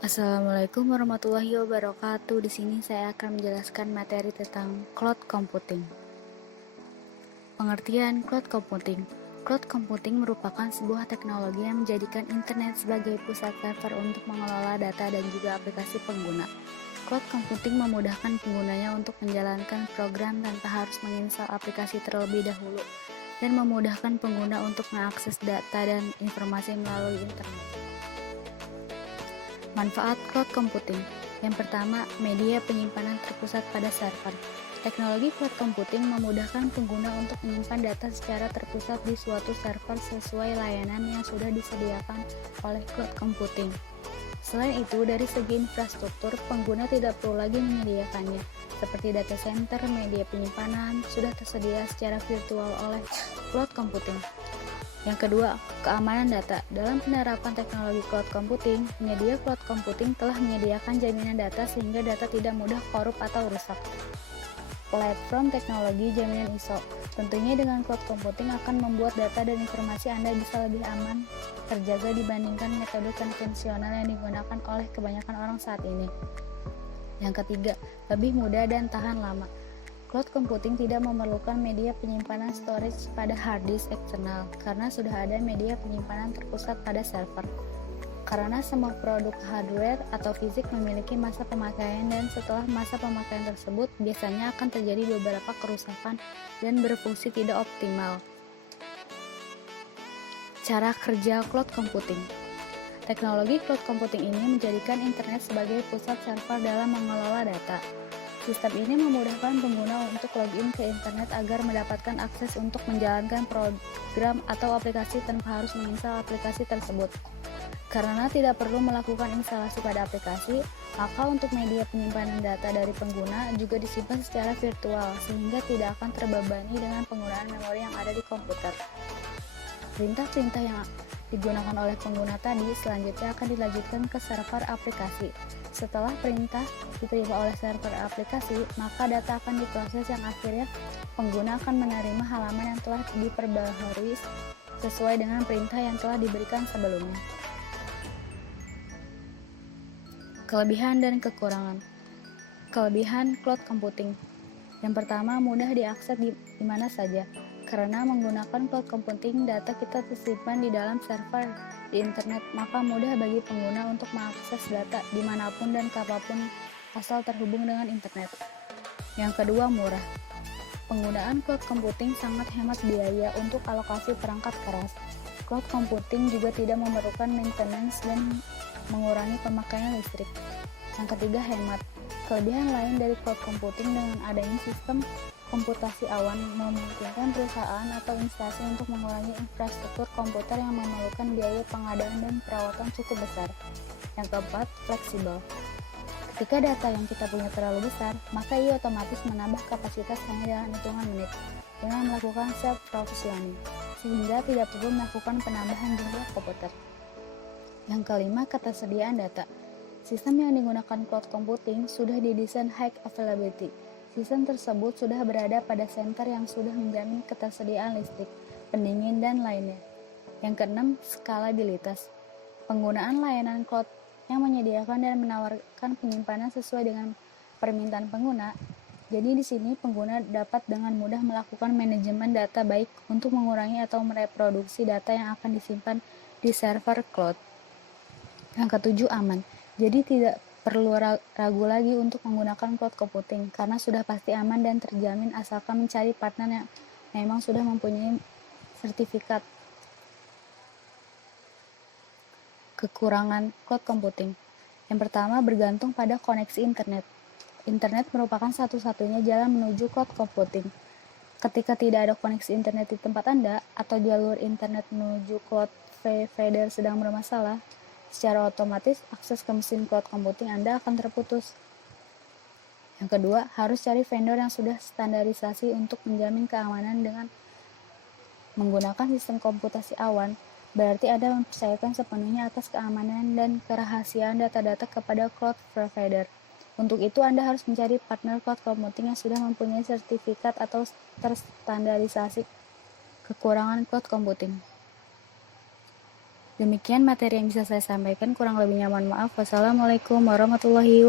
Assalamualaikum warahmatullahi wabarakatuh. Di sini saya akan menjelaskan materi tentang cloud computing. Pengertian cloud computing. Cloud computing merupakan sebuah teknologi yang menjadikan internet sebagai pusat server untuk mengelola data dan juga aplikasi pengguna. Cloud computing memudahkan penggunanya untuk menjalankan program tanpa harus menginstal aplikasi terlebih dahulu dan memudahkan pengguna untuk mengakses data dan informasi melalui internet. Manfaat cloud computing. Yang pertama, media penyimpanan terpusat pada server. Teknologi cloud computing memudahkan pengguna untuk menyimpan data secara terpusat di suatu server sesuai layanan yang sudah disediakan oleh cloud computing. Selain itu, dari segi infrastruktur, pengguna tidak perlu lagi menyediakannya, seperti data center, media penyimpanan, sudah tersedia secara virtual oleh cloud computing. Yang kedua, keamanan data. Dalam penerapan teknologi cloud computing, penyedia cloud computing telah menyediakan jaminan data sehingga data tidak mudah korup atau rusak. Platform teknologi jaminan ISO. Tentunya dengan cloud computing akan membuat data dan informasi Anda bisa lebih aman terjaga dibandingkan metode konvensional yang digunakan oleh kebanyakan orang saat ini. Yang ketiga, lebih mudah dan tahan lama. Cloud computing tidak memerlukan media penyimpanan storage pada hard disk eksternal karena sudah ada media penyimpanan terpusat pada server. Karena semua produk hardware atau fisik memiliki masa pemakaian dan setelah masa pemakaian tersebut biasanya akan terjadi beberapa kerusakan dan berfungsi tidak optimal. Cara kerja cloud computing. Teknologi cloud computing ini menjadikan internet sebagai pusat server dalam mengelola data. Sistem ini memudahkan pengguna untuk login ke internet agar mendapatkan akses untuk menjalankan program atau aplikasi tanpa harus menginstal aplikasi tersebut. Karena tidak perlu melakukan instalasi pada aplikasi, maka untuk media penyimpanan data dari pengguna juga disimpan secara virtual sehingga tidak akan terbebani dengan penggunaan memori yang ada di komputer. Perintah-perintah yang digunakan oleh pengguna tadi selanjutnya akan dilanjutkan ke server aplikasi. Setelah perintah diterima oleh server aplikasi, maka data akan diproses yang akhirnya pengguna akan menerima halaman yang telah diperbaharui sesuai dengan perintah yang telah diberikan sebelumnya. Kelebihan dan kekurangan. Kelebihan cloud computing. Yang pertama, mudah diakses di mana saja. Karena menggunakan cloud computing, data kita tersimpan di dalam server di internet, maka mudah bagi pengguna untuk mengakses data dimanapun dan kapanpun asal terhubung dengan internet. Yang kedua, murah. Penggunaan cloud computing sangat hemat biaya untuk alokasi perangkat keras. Cloud computing juga tidak memerlukan maintenance dan mengurangi pemakaian listrik. Yang ketiga, hemat. Kelebihan lain dari cloud computing dengan adanya sistem komputasi awan memungkinkan perusahaan atau instansi untuk mengurangi infrastruktur komputer yang memerlukan biaya pengadaan dan perawatan cukup besar. Yang keempat, fleksibel. Ketika data yang kita punya terlalu besar, maka ia otomatis menambah kapasitas hanya dalam hitungan menit dengan melakukan self-provisioning, sehingga tidak perlu melakukan penambahan jumlah komputer. Yang kelima, ketersediaan data. Sistem yang digunakan cloud computing sudah didesain high availability. Sistem tersebut sudah berada pada senter yang sudah menjamin ketersediaan listrik, pendingin, dan lainnya. Yang keenam, skalabilitas. Penggunaan layanan cloud yang menyediakan dan menawarkan penyimpanan sesuai dengan permintaan pengguna. Jadi di sini pengguna dapat dengan mudah melakukan manajemen data baik untuk mengurangi atau mereproduksi data yang akan disimpan di server cloud. Yang ketujuh, aman. Jadi tidak perlu ragu lagi untuk menggunakan cloud computing karena sudah pasti aman dan terjamin asalkan mencari partner yang memang sudah mempunyai sertifikat. Kekurangan cloud computing. Yang pertama, bergantung pada koneksi internet. Internet merupakan satu-satunya jalan menuju cloud computing. Ketika tidak ada koneksi internet di tempat Anda atau jalur internet menuju cloud provider sedang bermasalah, secara otomatis akses ke mesin cloud computing Anda akan terputus. Yang kedua, harus cari vendor yang sudah standarisasi untuk menjamin keamanan dengan menggunakan sistem komputasi awan. Berarti Anda mempercayakan sepenuhnya atas keamanan dan kerahasiaan data-data kepada cloud provider. Untuk itu, Anda harus mencari partner cloud computing yang sudah mempunyai sertifikat atau terstandarisasi. Kekurangan cloud computing. Demikian materi yang bisa saya sampaikan, kurang lebihnya mohon maaf. Wassalamualaikum warahmatullahi wabarakatuh.